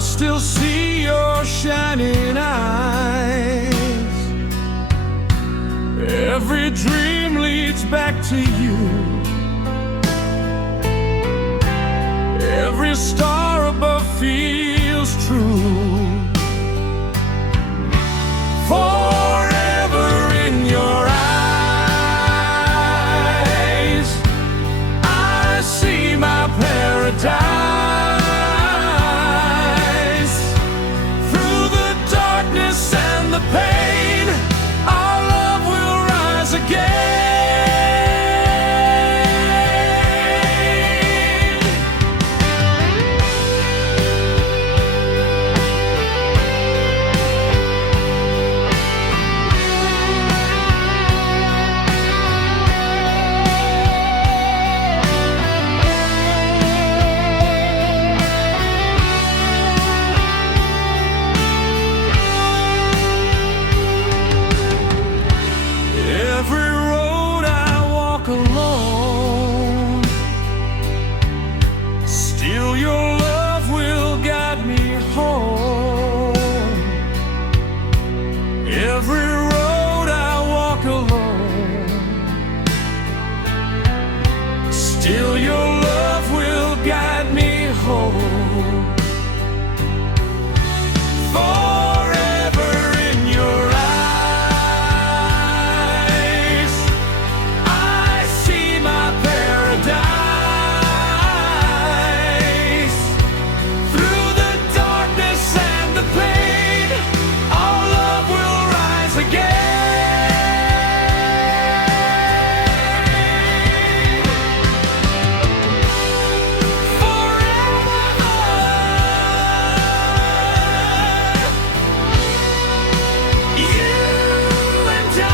still see your shining eyes. Every dream leads back to you. Every star above feels true. Forever in your eyes, I see my paradise. Through the darkness and the pain, our love will rise again. Every road I walk alone, still your love will guide me home. Every road I walk alone, still your love will guide me home. Forever in your eyes, I see my paradise. Through the darkness and the pain, our love will rise again. You and I.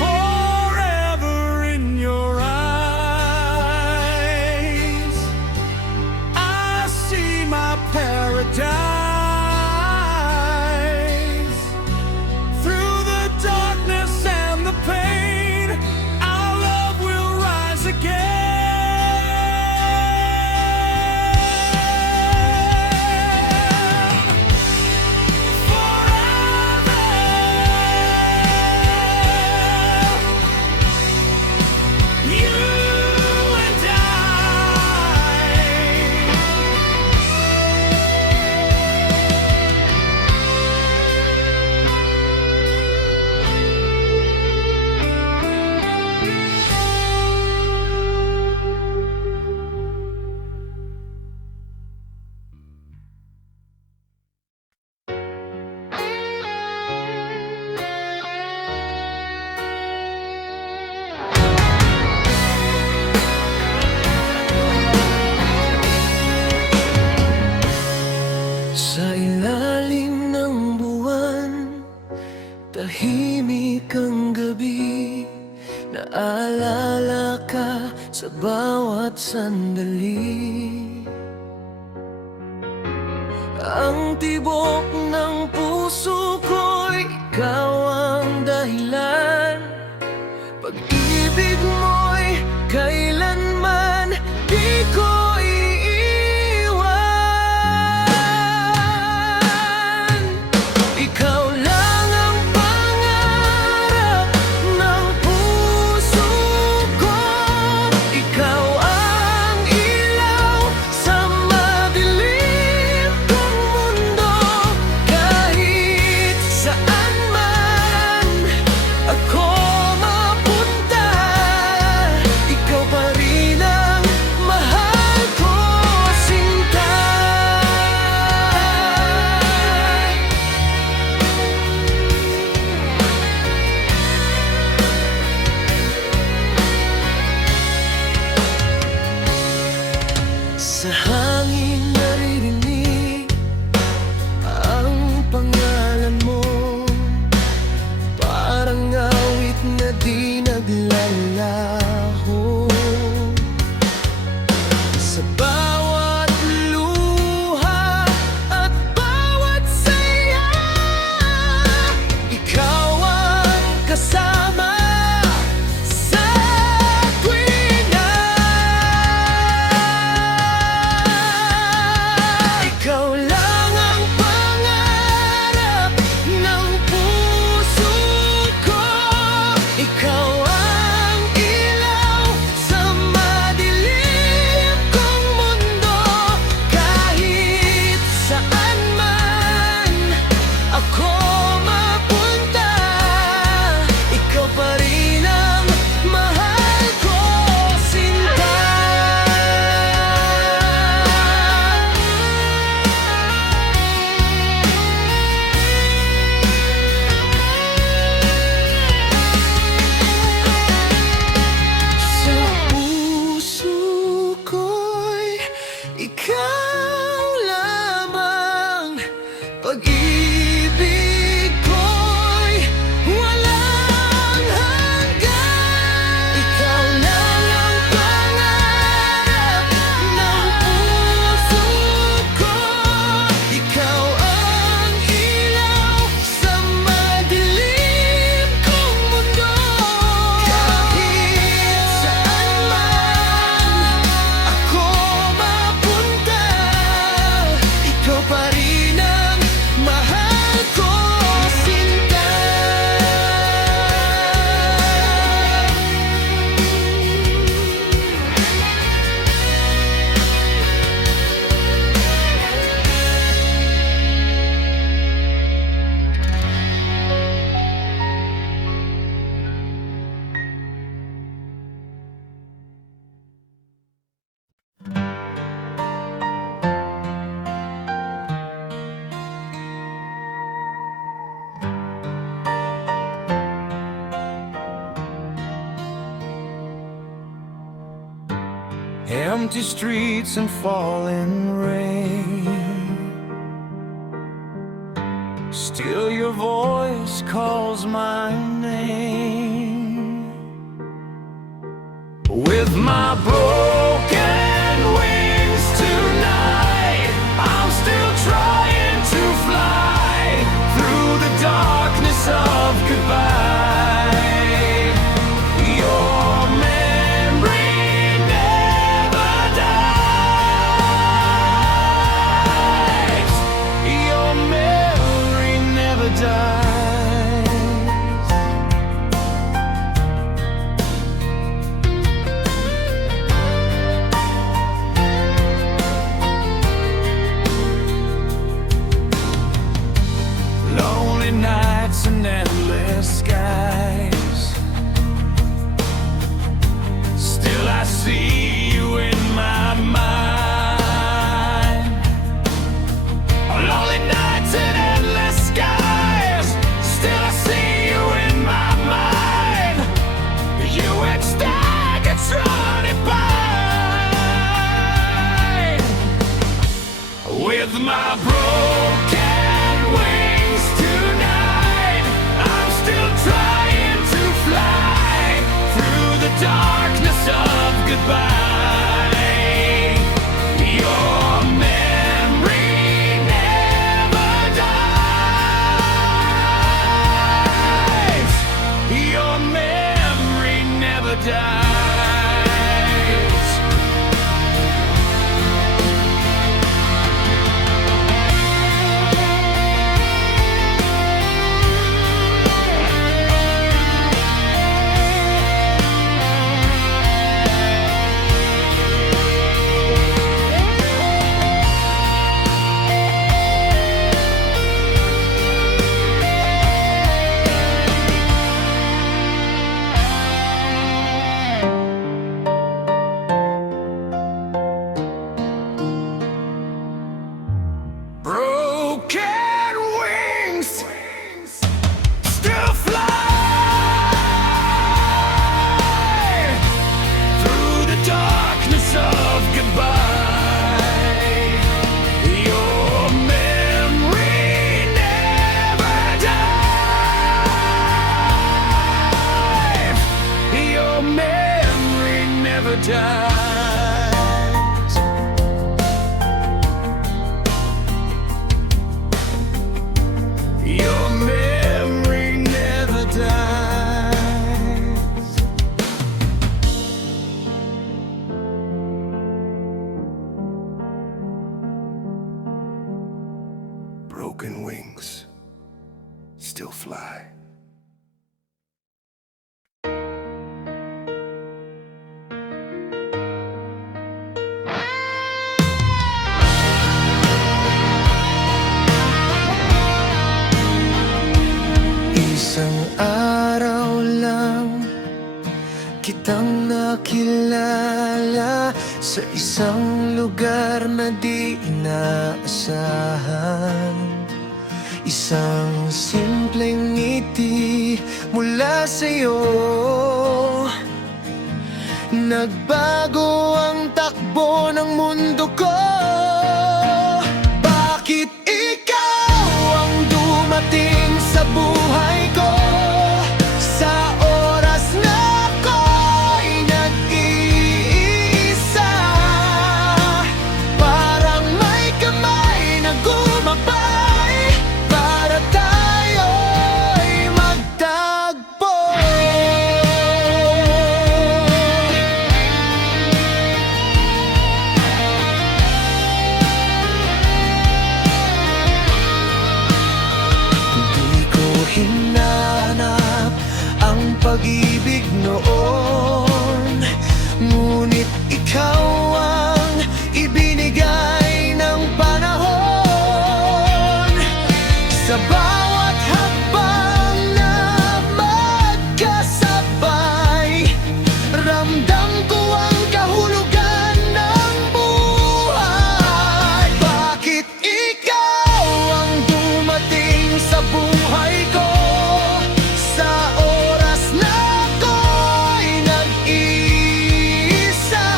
Forever in your eyes, I see my paradise. Through the darkness and the pain, our love will rise again. Forever. You and I. Sa ilalim ng buwan, tahimik ang gabi. Naalala ka sa bawat sandali. Ang tibok ng puso ko'y ikaw ang dahilan. Pag-ibig mo'y kailanman di ko iiwan. Ikaw lang ang pangarap ng puso ko. Ikaw ang ilaw sa madilim kong mundo. Kahit saan man sa bawat luha at bawat saya. Ikaw ang kasama sa tuwina. Ikaw lang ang pangarap ng puso ko. Ikaw ang ilaw sa madilim kong mundo. Kahit saan man ako mapunta, ikaw pa rin ang mahal ko, sinta. Sa puso ko'y ikaw lamang. Pag-ibig ko'y walang hanggan. Ikaw lang ang pangarap ng puso ko. Ikaw ang ilaw sa madilim kong mundo. Kahit saan man ako mapunta, ikaw pa rin ang mahal ko, sinta. Empty streets and falling rain. Still your voice calls my name. With my broken wings tonight, I'm still trying to fly through the darkness of goodbye. Your memory never dies. Your memory never dies. Lonely nights and endless skies. Still I see you in my mind. Lonely nights and endless skies. Still I see you in my mind. You and staggered running by. With my broken wings tonight, I'm still trying to fly through the darkness of goodbye. Your memory never dies. Your memory never dies. Broken wings still fly through the darkness of goodbye. Your memory never dies. Your memory never dies. broken wings still fly. Isang araw lang kitang nakilala sa isang lugar na di inaasahan. Isang simpleng ngiti mula sa'yo, nagbago ang takbo ng mundo ko. Bakit ikaw ang dumating sa buhay ko? Sa oras na ako'y nag-iisa, parang may kamay na gumabay para tayo'y magtagpo. Hindi ko hinanap ang pag-ibig noon, ngunit ikaw ang ibinigay ng panahon. Sa bawat hakbang na magkasabay, ramdam ko ang kahulugan ng buhay. Bakit ikaw ang dumating sa buhay ko? Sa oras na ako'y nag-iisa,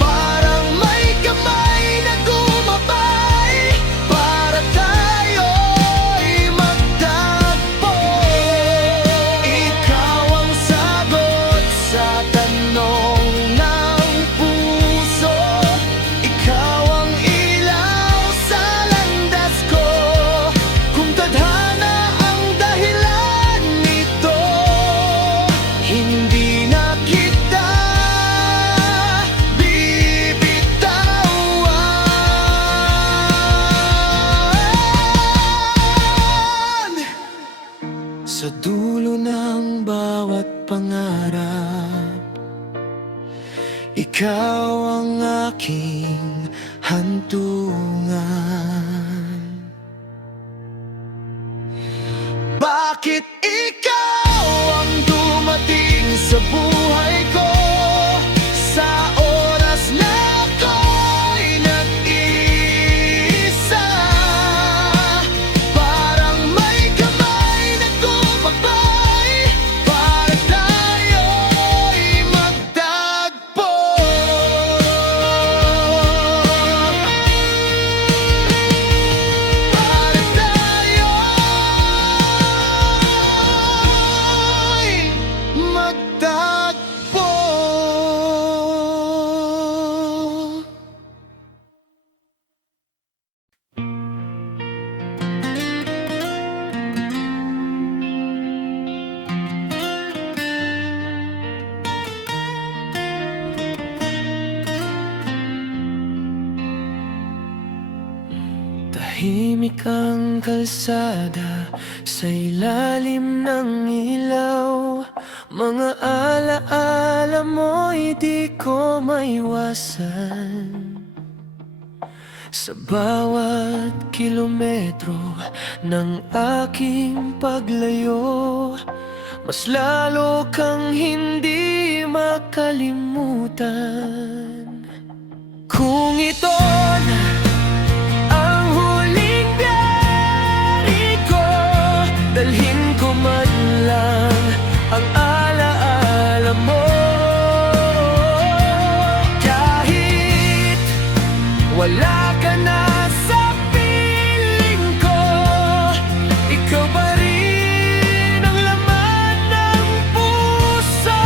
parang may kamay na gumabay para tayo'y magtagpo. Ikaw ang sagot sa tanong ng puso, ikaw ang ilaw sa landas ko. Kung tadhana ang dahilan nito, hindi na kita bibitawan. Sa dulo ng bawat pangarap, ikaw ang aking hantungan. Bakit ikaw ang dumating sa buhay ko? Sa oras na ako'y nag-iisa, parang may kamay na gumabay para tayo'y magtagpo. Para tayo'y magtagpo. Tahimik ang kalsada sa ilalim ng ilaw. Mga alaala mo'y di ko maiwasan. Sa bawat kilometro ng aking paglayo, mas lalo kang hindi makalimutan. Kung ito na ang huling biyahe ko, dalhin ko man lang ang alaala mo. Kahit wala ka na sa piling ko, ikaw pa rin ang laman ng puso.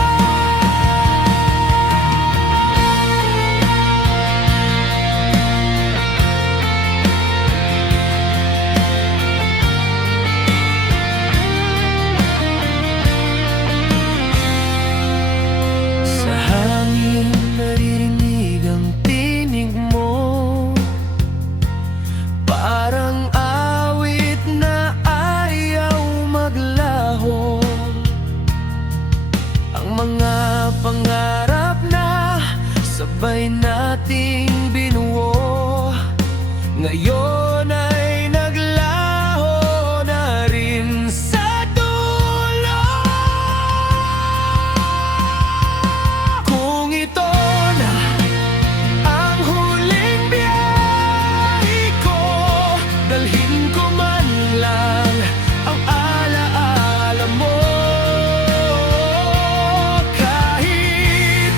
ating binuo ngayon ay naglaho na rin sa dulo. Kung ito na ang huling biyahe ko, dalhin ko man lang ang alaala mo. Kahit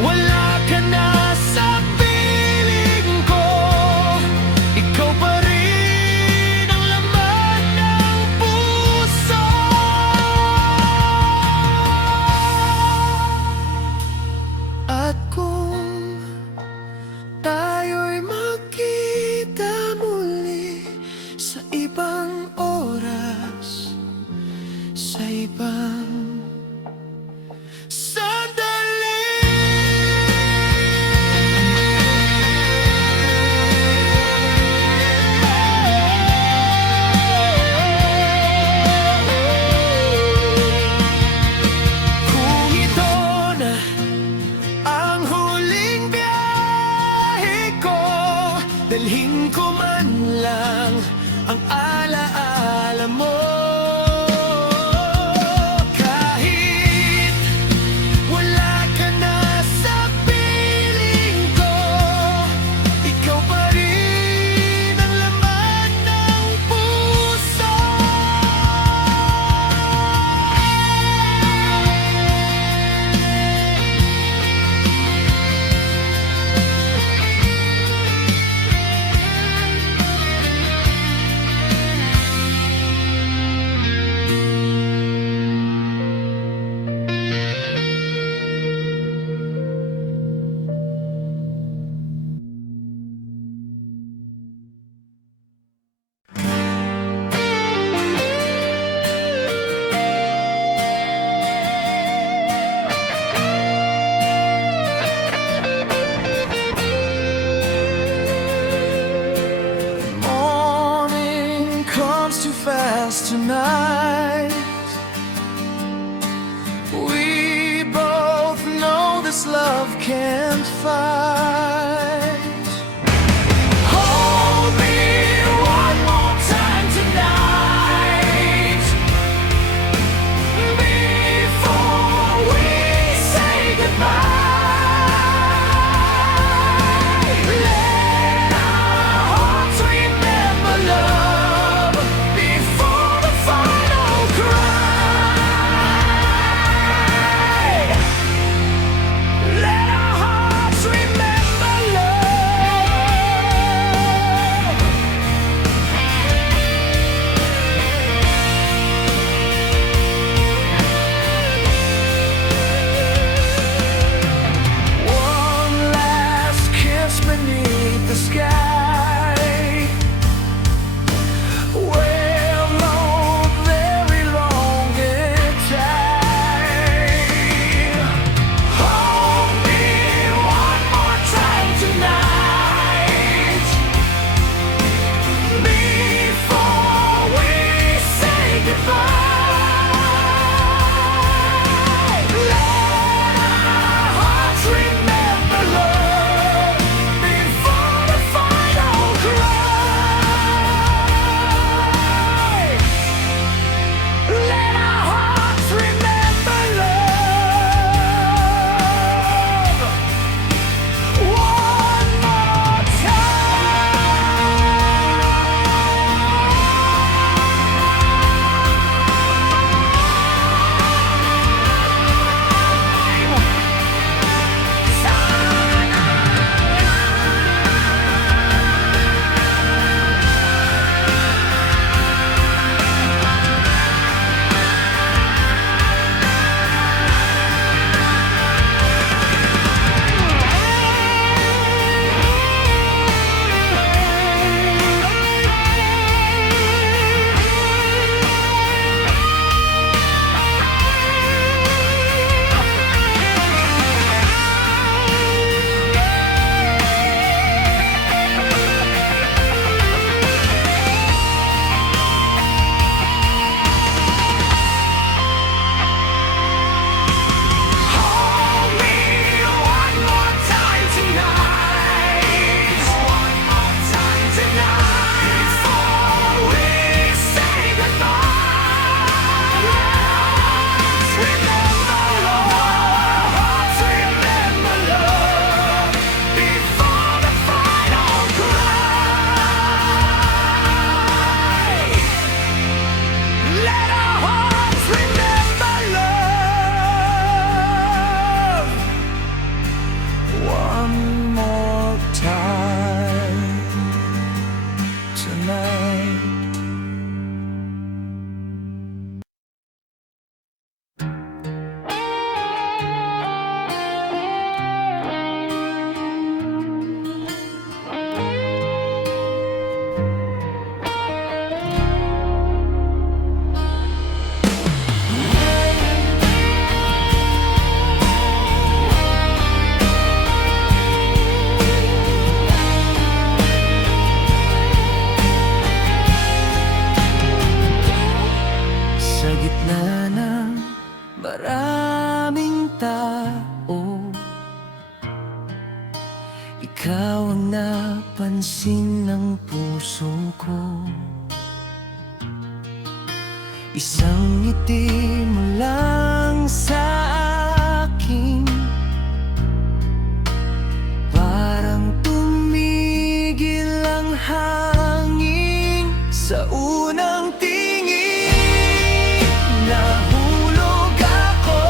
wala ka na sa piling ko, ikaw pa rin ang laman ng puso. At kung tayo'y magkita muli sa ibang oras, sa ibang sandali. Kung ito na ang huling biyahe ko, dalhin ko man lang ang alaala mo. Kahit wala ka na sa piling ko, ikaw pa rin ang laman ng puso. Morning comes too fast tonight. We both know this love can't fight. Hold me one more time tonight before we say goodbye. Let our hearts remember love before the final cry. Let our hearts remember Ikaw ang napansin ng puso ko. Isang ngiti mo lang sa akin, parang tumigil ang hangin sa unang tingin. Nahulog ako,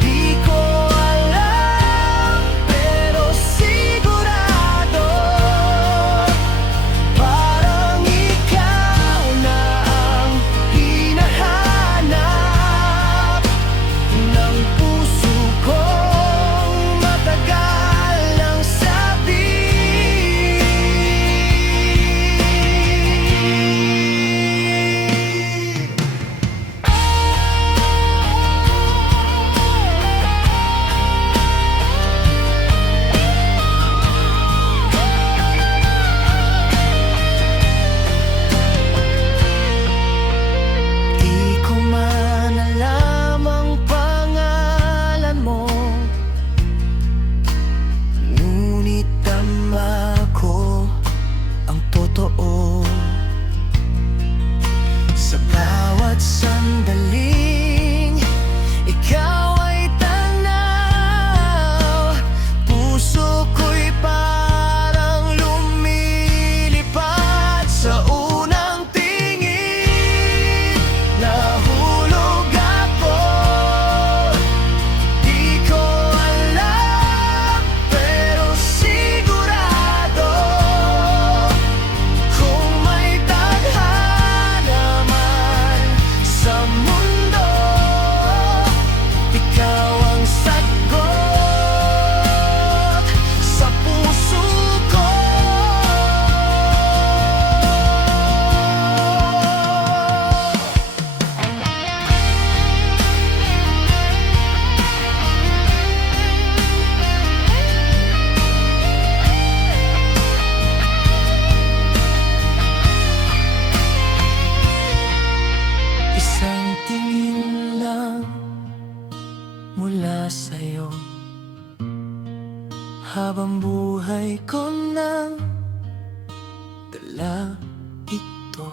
di ko alam, pero sigurado parang ikaw na ang hinahanap ng puso kong matagal nang di ko man alam ang pangalan mo, ngunit tama ko ang totoo. Sa bawat sandaling ikaw ay tanaw, puso ko'y parang lumilipad sa unang tingin. Nahulog ako, di ko alam, pero sigurado kung may tadhana man sa mundo, ikaw ang sagot sa puso ko. Isang tingin lang mula sa'yo, habang buhay ko nang dala ito.